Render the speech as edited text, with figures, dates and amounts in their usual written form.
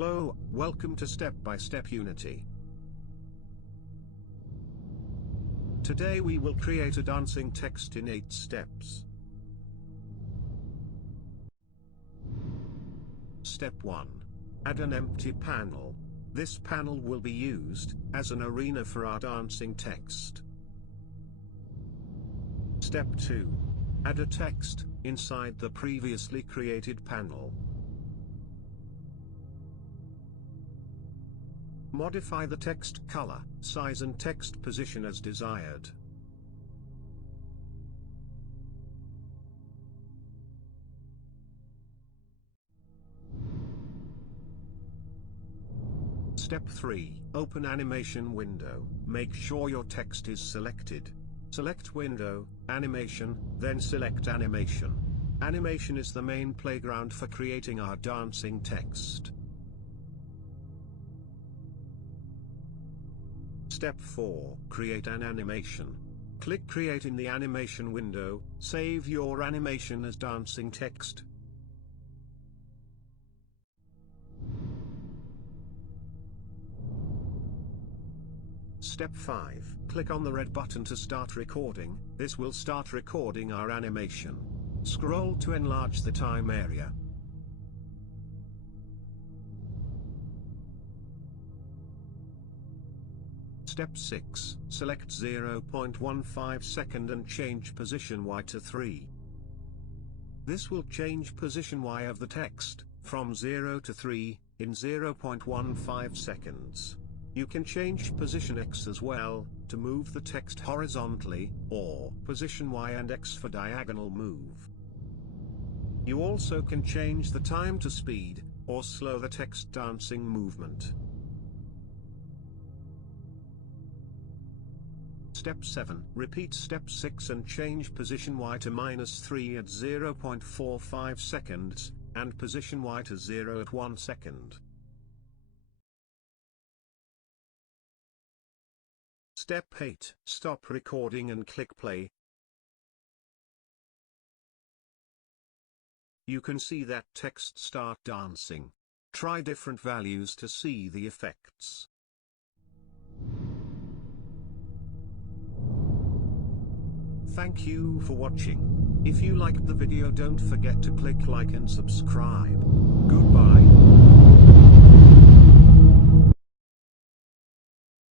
Hello, welcome to Step by Step Unity. Today we will create a dancing text in 8 steps. Step 1. Add an empty panel. This panel will be used as an arena for our dancing text. Step 2. Add a text inside the previously created panel. Modify the text color, size and text position as desired. Step 3. Open animation window. Make sure your text is selected. Select Window, Animation, then select Animation. Animation is the main playground for creating our dancing text. Step 4. Create an animation. Click Create in the animation window, save your animation as dancing text. Step 5. Click on the red button to start recording. This will start recording our animation. Scroll to enlarge the time area. Step 6. Select 0.15 second and change position Y to 3. This will change position Y of the text, from 0 to 3, in 0.15 seconds. You can change position X as well, to move the text horizontally, or position Y and X for diagonal move. You also can change the time to speed, or slow the text dancing movement. Step 7. Repeat step 6 and change position Y to -3 at 0.45 seconds, and position Y to 0 at 1 second. Step 8. Stop recording and click play. You can see that text start dancing. Try different values to see the effects. Thank you for watching. If you liked the video, don't forget to click like and subscribe. Goodbye.